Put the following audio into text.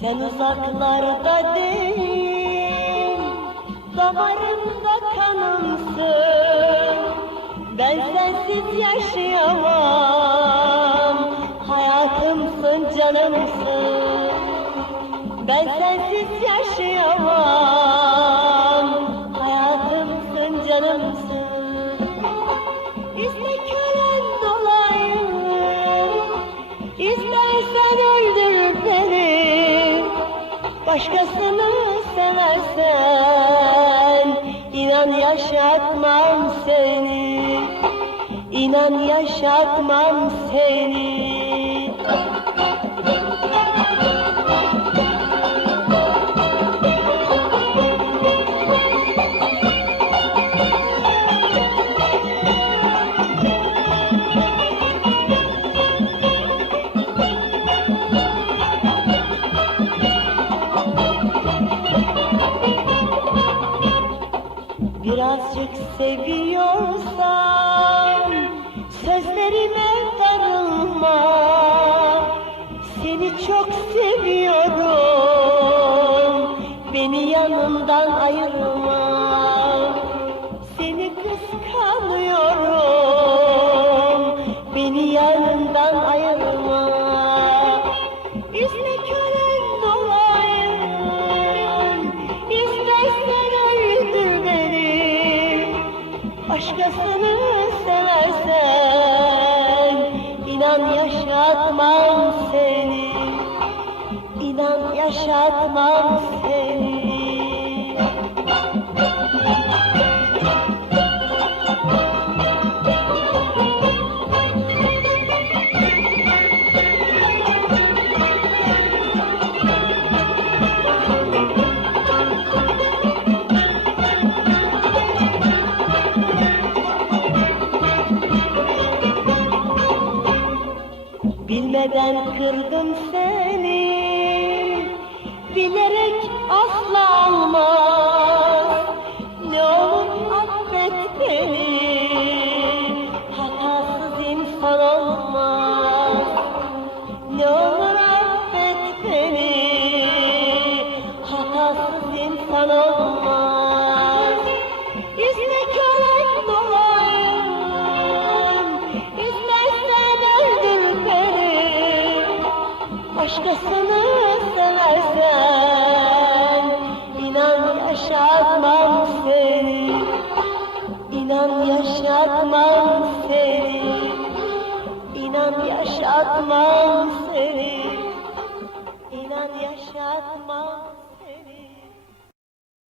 Sen uzaklarda değil, damarımda kanımsın. Ben sensiz yaşayamam. Sensiz yaşayamam, hayatımsın, canımsın. İste kölen olayım, istersen öldür beni. Başkasını seversen, inan yaşatmam seni. İnan yaşatmam seni. Birazcık seviyorsan sözlerime darılma. Seni çok seviyorum. Beni yanımdan ayırma. Başkasını seversen inan yaşatmam seni. İnan yaşatmam seni. Bilmeden kırdım seni? Bilerek asla olmaz Ne olur affet beni. Hatasız insan olmaz. Ne olur affet beni. Hatasız insan olmaz Başkasını seversen inan yaşatmam seni. İnan yaşatmam seni. İnan yaşatmam seni. İnan yaşatmam